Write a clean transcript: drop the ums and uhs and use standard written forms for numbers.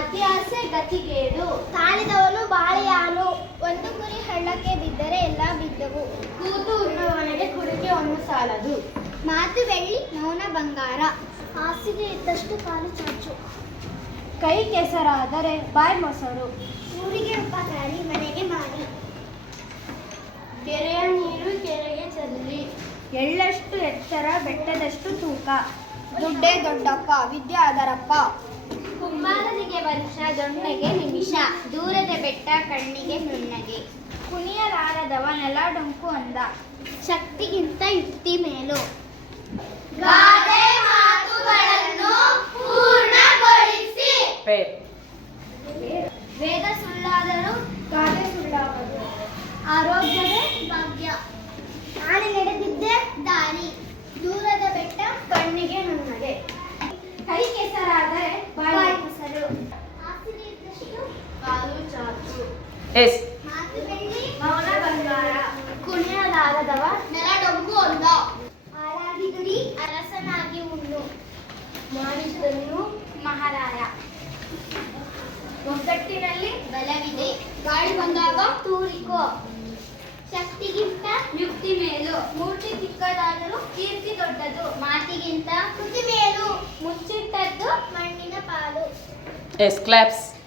ಅತಿ ಆಸೆ ಗತಿಗೇಡು. ತಾಳಿದವನು ಬಾಳಿಯಾನು. ಒಂದು ಕುರಿ ಹಳ್ಳಕ್ಕೆ ಬಿದ್ದರೆ ಎಲ್ಲ ಬಿದ್ದವು. ಕೂತು ಉಣ್ಣುವವನಿಗೆ ಕುಡಿಕೆ ಒಂದು ಸಾಲದು. ಮಾತು ಬೆಳ್ಳಿ, ಮೌನ ಬಂಗಾರ. ಹಾಸಿಗೆ ಇದ್ದಷ್ಟು ಕಾಲು ಚಾಚು. ಕೈ ಕೆಸರಾದರೆ ಬಾಯಿ ಮೊಸರು. ಊರಿಗೆ ಉಪಕಾರಿ, ಮನೆಗೆ ಮಾರಿ. ಕೆರೆಯ ನೀರು ಕೆರೆಗೆ ಚೆಲ್ಲಿ. ಎಳ್ಳಷ್ಟು ಎತ್ತರ ಬೆಟ್ಟದಷ್ಟು ತೂಕ. ದುಡ್ಡೇ ದೊಡ್ಡಪ್ಪ, ವಿದ್ಯೆ ಅದರಪ್ಪ. ಕುಂಬಾರನಿಗೆ ವರ್ಷ, ದೊಣ್ಣೆಗೆ ನಿಮಿಷ. ದೂರದ ಬೆಟ್ಟ ಕಣ್ಣಿಗೆ ನುಣ್ಣಗೆ. ಕುಣಿಯಲಾರದವ ನೆಲ ಡೊಂಕು ಅಂದ. ಶಕ್ತಿಗಿಂತ ಯುಕ್ತಿ ಮೇಲು. ಗಾದೆ ಮಾತುಗಳನ್ನು ಪೂರ್ಣಗೊಳಿಸಿ. ವೇದ ಸುಳ್ಳಾದರೂ ಗಾದೆ ಸುಳ್ಳಾಗದು. ಆರೋಗ್ಯವೇ ಭಾಗ್ಯ. ಆನೆ ನಡೆದಿದ್ದೇ ದಾರಿ. ದೂರದ ಬೆಟ್ಟ ಕಣ್ಣಿಗೆ ನುಣ್ಣಗೆ. ಕೈ ಕೆಸರಾದರೆ ಬಾಯಿ ಬಾಯಿ ಮೊಸರು. ಹಾಸಿಗೆ ಇದ್ದಷ್ಟು ಕಾಲು ಚಾಚು. ಮಾತು ಬೆಳ್ಳಿ, ಮೌನ ಬಂಗಾರ. ಕುಣಿಯಲಾರದವ ನೆಲ ಡೊಂಕು ಅಂದ. ಆಳಾಗಿ ದುಡಿ, ಅರಸನಾಗಿ ಉಣ್ಣು. ಮಾಡಿದನು ಮಹಾರಾಯ. ಒಗ್ಗಟ್ಟಿನಲ್ಲಿ ಬಲವಿದೆ. ಗಾಳಿ ಬಂದಾಗ ತೂರಿಕೋ. ಶಕ್ತಿಗಿಂತ ಯುಕ್ತಿ ಮೇಲು. ಮೂರ್ತಿ ಚಿಕ್ಕದಾದರೂ ಕೀರ್ತಿ ದೊಡ್ಡದು. ಮಾತಿಗಿಂತ ಕೃತಿ ಮೇಲು. ಮುಚ್ಚಿಟ್ಟದ್ದು ಮಣ್ಣಿನ ಪಾಲು. Yes, claps.